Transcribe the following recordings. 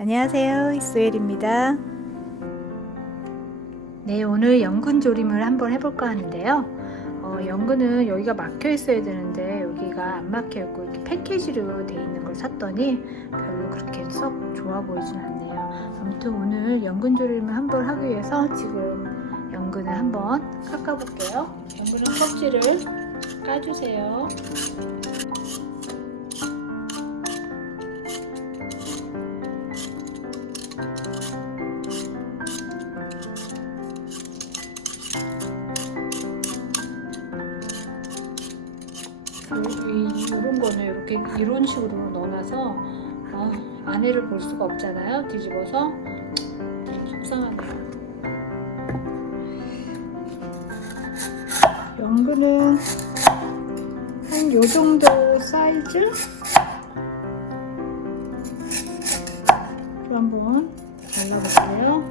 안녕하세요, 이스웰입니다. 네, 오늘 연근 조림을 한번 해볼까 하는데요. 연근은 여기가 막혀 있어야 되는데 여기가 안 막혀 있고 이렇게 패키지로 돼 있는 걸 샀더니 별로 그렇게 썩 좋아 보이진 않네요. 아무튼 오늘 연근 조림을 한번 하기 위해서 지금 연근을 한번 깎아 볼게요. 연근은 껍질을 까주세요. 이런 거는 이렇게 이런 식으로 넣어놔서 안에를 볼 수가 없잖아요. 뒤집어서 속상하네요. 연근은 한 요 정도 사이즈로 한번 잘라볼게요.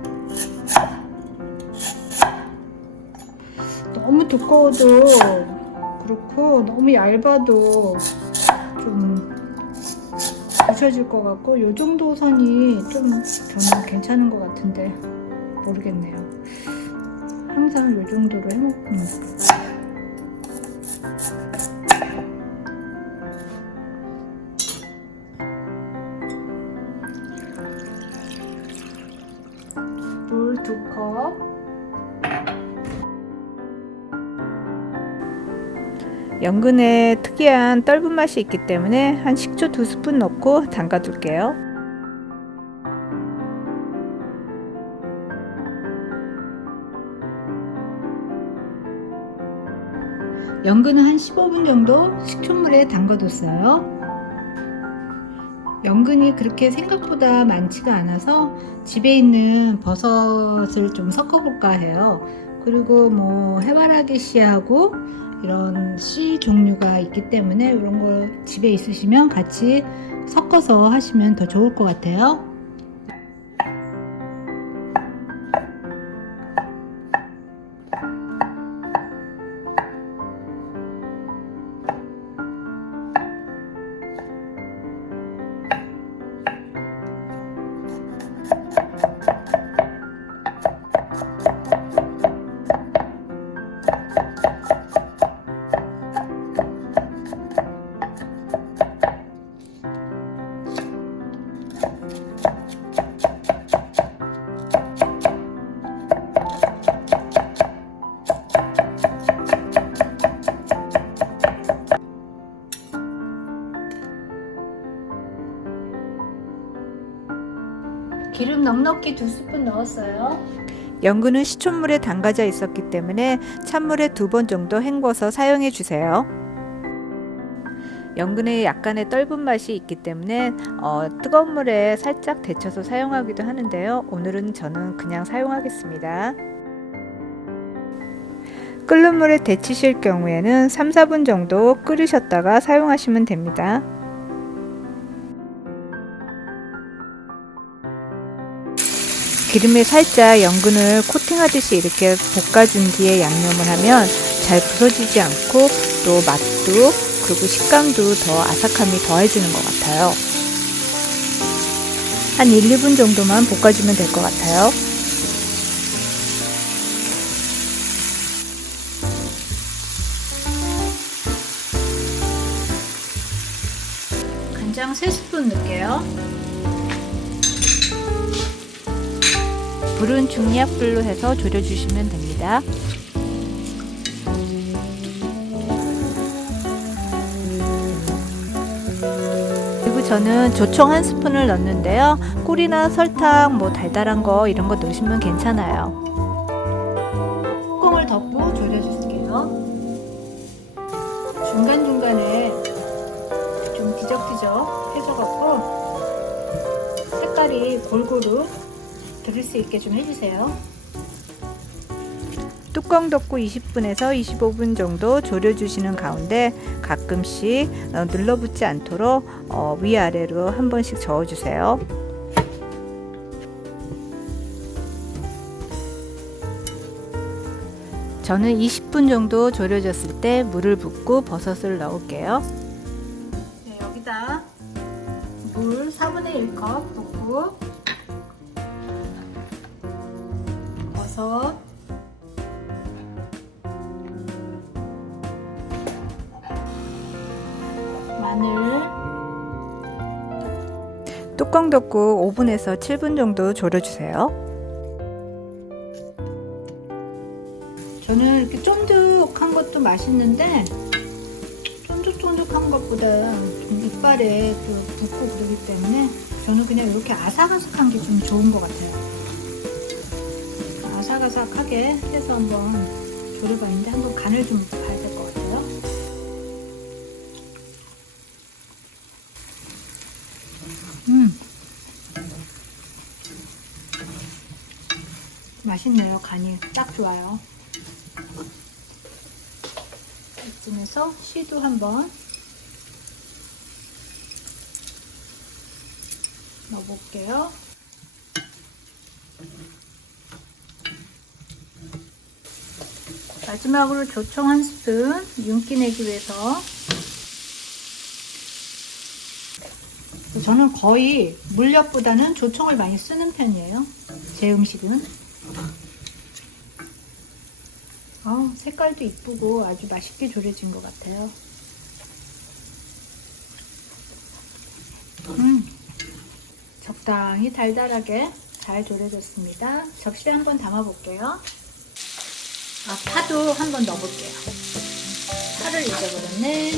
너무 두꺼워도 그렇고 너무 얇아도 좀 부셔질 것 같고 요 정도 선이 좀 저는 괜찮은 것 같은데 모르겠네요. 항상 요 정도로 해먹습니다. 물 2컵, 연근에 특이한 떫은 맛이 있기 때문에 한 식초 2스푼 넣고 담가 둘게요. 연근은 한 15분 정도 식초물에 담가뒀어요. 연근이 그렇게 생각보다 많지가 않아서 집에 있는 버섯을 좀 섞어볼까 해요. 그리고 뭐 해바라기 씨하고 이런 씨 종류가 있기 때문에 이런 거 집에 있으시면 같이 섞어서 하시면 더 좋을 것 같아요. 기름 넉넉히 2스푼 넣었어요. 연근은 식초물에 담가져 있었기 때문에 찬물에 2번 정도 헹궈서 사용해 주세요. 연근에 약간의 떫은 맛이 있기 때문에 뜨거운 물에 살짝 데쳐서 사용하기도 하는데요. 오늘은 저는 그냥 사용하겠습니다. 끓는 물에 데치실 경우에는 3-4분 정도 끓이셨다가 사용하시면 됩니다. 기름에 살짝 연근을 코팅하듯이 이렇게 볶아준 뒤에 양념을 하면 잘 부서지지 않고 또 맛도 그리고 식감도 더 아삭함이 더해지는 것 같아요. 한 1-2분 정도만 볶아주면 될 것 같아요. 간장 3스푼 넣을게요. 불은 중약불로 해서 졸여주시면 됩니다. 그리고 저는 조청 1스푼을 넣는데요. 꿀이나 설탕, 뭐 달달한 거 이런 거 넣으시면 괜찮아요. 뚜껑을 덮고 졸여줄게요. 중간중간에 좀 뒤적뒤적 해줘갖고 색깔이 골고루 들을 수 있게 좀 해주세요. 뚜껑 덮고 20분에서 25분 정도 졸여주시는 가운데 가끔씩 눌러붙지 않도록 위아래로 한 번씩 저어주세요. 저는 20분 정도 졸여졌을 때 물을 붓고 버섯을 넣을게요. 네, 여기다 물 4분의 1컵 붓고 버섯, 마늘. 뚜껑 덮고 오븐에서 7분 정도 졸여주세요. 저는 이렇게 쫀득한 것도 맛있는데 쫀득쫀득한 것보다 좀 이빨에 또 붓고 그러기 때문에 저는 그냥 이렇게 아삭아삭한 게 좀 좋은 것 같아요. 아삭아삭하게 해서 한번 졸여봤는데 한번 간을 좀 봐야 될 것 같아요. 맛있네요. 간이 딱 좋아요. 이쯤에서 씨도 한번 넣어볼게요. 마지막으로 조청 한 스푼 윤기 내기 위해서. 저는 거의 물엿보다는 조청을 많이 쓰는 편이에요. 제 음식은. 색깔도 이쁘고 아주 맛있게 졸여진 것 같아요. 적당히 달달하게 잘 졸여졌습니다. 접시에 한번 담아 볼게요. 파도 한번 넣어볼게요. 파를 잊어버렸네.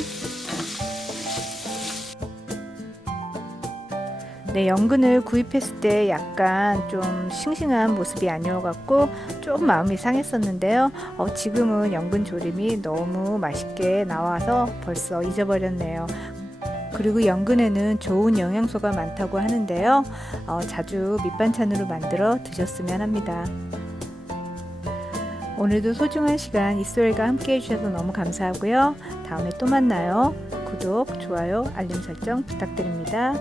네, 연근을 구입했을 때 약간 좀 싱싱한 모습이 아니어갖고 좀 마음이 상했었는데요. 지금은 연근 조림이 너무 맛있게 나와서 벌써 잊어버렸네요. 그리고 연근에는 좋은 영양소가 많다고 하는데요. 자주 밑반찬으로 만들어 드셨으면 합니다. 오늘도 소중한 시간 이소엘과 함께 해주셔서 너무 감사하고요. 다음에 또 만나요. 구독, 좋아요, 알림 설정 부탁드립니다.